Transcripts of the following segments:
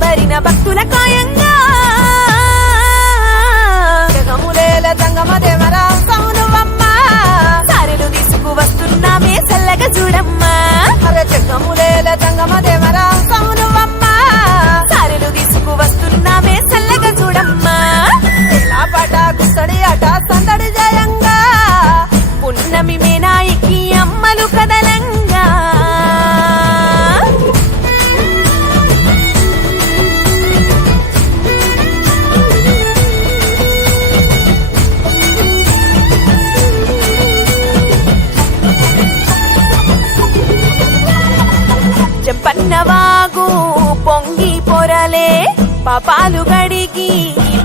బరిన భక్తుల కాయంగా జగములేల జంగమ దేవరా సౌనువమ్మ సారెలు తీసుకు వస్తున్నామే చల్లగా చూడమ్మా అరే జగములేల జంగమ దేవరా సౌనువమ్మ సారెలు తీసుకు వస్తున్నామే చల్లగా చూడమ్మా ఎలా పాట కుస్తడి ఆట సందడి జయంగా పున్నమి మేనాయికి అమ్మలు కదలంగా చెంపన్నవాగు పొంగి పొరలే పాపాలు గడిగి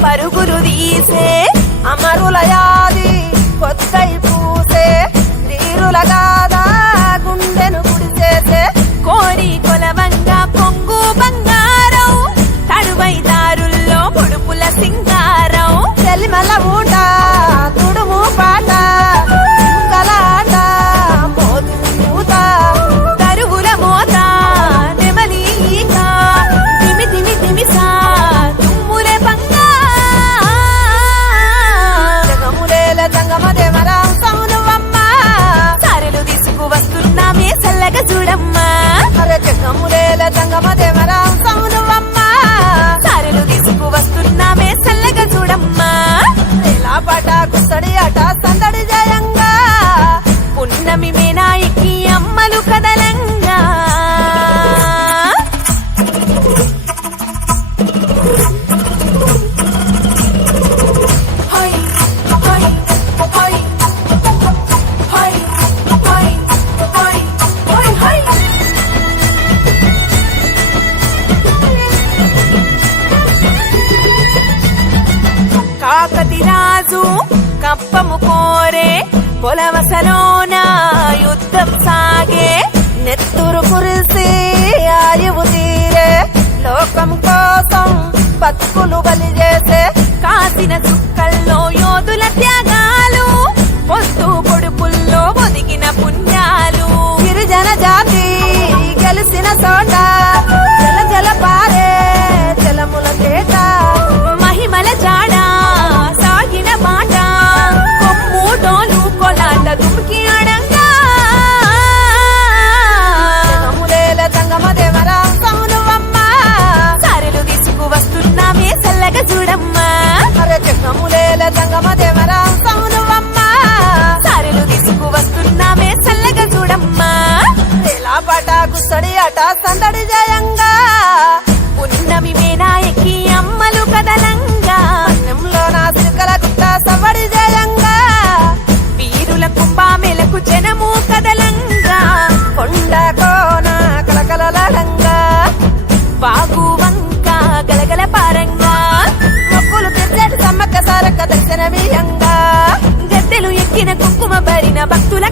పరుగులు తీసే అమరులయాది కొత్తై పూసే తీరులగాదా గుండెను గుడిసేసే కోడి కొలవంగా కొంగు బంగారం తడువై దారుల్లో ముడుపుల సింగారం చెలిమల ఊట తుడుము పాట కలాట మోదు మూత తరుగుల మోత నెమలి ఈక తిమి తిమి తిమిసా తుమ్ములే పంగా జగములేల జంగమ దేవరా సౌనువమ్మ సారెలు తీసుకు వస్తున్నామే చల్లగా చూడమ్మా అరే జగములేల జంగమ దేవరా సౌనువమ్మ సారెలు తీసుకు వస్తున్నామే చల్లగా చూడమ్మా ఎలా పాట కుస్తడి ఆట సందడి జయంగా పున్నమి మేనాయికి అమ్మలు కదలంగా కాకతి రాజు కప్పము కోరే పొలవసలోన యుద్ధం సాగే నెత్తురు కురిసి ఆయువు తీరే లోకం కోసం బతుకులు బలి చేసే కాసిన చుక్కల్లో యోధుల త్యాగాలు పొద్దు పొడుపుల్లో ఒదిగిన పుణ్యాలు గిరిజన జాతి గెలిసిన చోట జల జల పారే జలముల చేట మహిమల జాడ సాగిన మాట కొమ్ము డోలు కొలాట దుమికి ఆడంగా జగములేల జంగమ దేవరా సౌనువమ్మ సారెలు తీసుకు వస్తున్నామే చల్లగా చూడమ్మా అరే జగములేల జంగమ దేవరా సౌనువమ్మ సారెలు తీసుకు వస్తున్నామే చల్లగా చూడమ్మా ఎలా పాట కుస్తడి ఆట సందడి జయంగా పున్నమి మేనాయికి అమ్మలు కదలంగా అన్నంలో నా సిరుకల గుట్ట సవడి జయంగా వీరుల కుంభామేలకు జనము కదలంగా కొండ కోన కలకలలంగా వాగు వంక గలగల పారంగా మొక్కులు తెచ్చటి సమ్మక్క సారక్క దర్శనమీయంగా గద్దెలు ఎక్కిన కుంకుమ బరిన భక్తుల